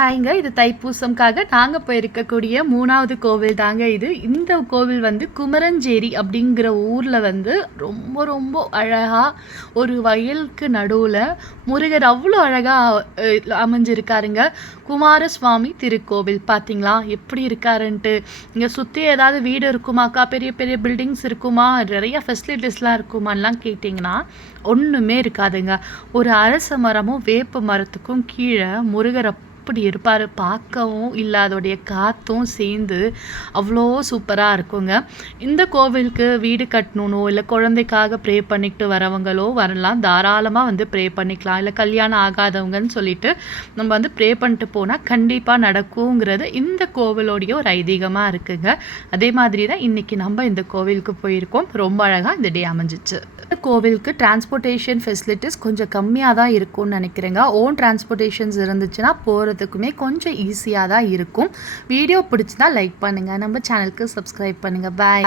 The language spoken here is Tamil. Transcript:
ஹாய்ங்க. இது தைப்பூசம்காக நாங்க போயிருக்கக்கூடிய 3வது கோவில் தாங்க இது. இந்த கோவில் வந்து குமரஞ்சேரி அப்படிங்கிற ஊர்ல வந்து ரொம்ப ரொம்ப அழகா ஒரு வயலுக்கு நடுவுல முருகர் அவ்வளோ அழகா அமைஞ்சிருக்காருங்க. குமாரசுவாமி திருக்கோவில் பார்த்தீங்களா? எப்படி இருக்காருன்ட்டு. இங்க சுத்தி ஏதாவது வீடு இருக்குமாக்கா? பெரிய பெரிய பில்டிங்ஸ் இருக்குமா? நிறைய ஃபெசிலிட்டிஸ்லாம் இருக்குமான்லாம் கேட்டிங்கன்னா, ஒண்ணுமே இருக்காதுங்க. ஒரு அரச மரமும், வேப்ப மரத்துக்கும் கீழ முருகர் அப்படி இருப்பாரு. பார்க்கவும் இல்ல அதோடைய காத்தும் சேர்ந்து அவ்வளோ சூப்பரா இருக்குங்க. இந்த கோவிலுக்கு வீடு கட்டணுனோ, இல்ல குழந்தைக்காக ப்ரே பண்ணிக்கிட்டு வரவங்களோ வரலாம். தாராளமா வந்து ப்ரே பண்ணிக்கலாம். இல்ல கல்யாணம் ஆகாதவங்கன்னு சொல்லிட்டு நம்ம வந்து ப்ரே பண்ணிட்டு போனா கண்டிப்பா நடக்குங்கிறது இந்த கோவிலோடைய ஒரு ஐதீகமா இருக்குங்க. அதே மாதிரி தான் இன்னைக்கு நம்ம இந்த கோவிலுக்கு போயிருக்கோம். ரொம்ப அழகா இந்த டே அமைஞ்சிச்சு. இந்த கோவிலுக்கு டிரான்ஸ்போர்ட்டேஷன் ஃபெசிலிட்டிஸ் கொஞ்சம் கம்மியா தான் இருக்கும்னு நினைக்கிறேங்க. ஓன் டிரான்ஸ்போர்ட்டேஷன்ஸ் இருந்துச்சுன்னா போறதுக்குமே கொஞ்சம் ஈஸியா தான் இருக்கும். வீடியோ பிடிச்சிருந்தா லைக் பண்ணுங்க. நம்ம சேனலுக்கு சப்ஸ்கிரைப் பண்ணுங்க. பாய்.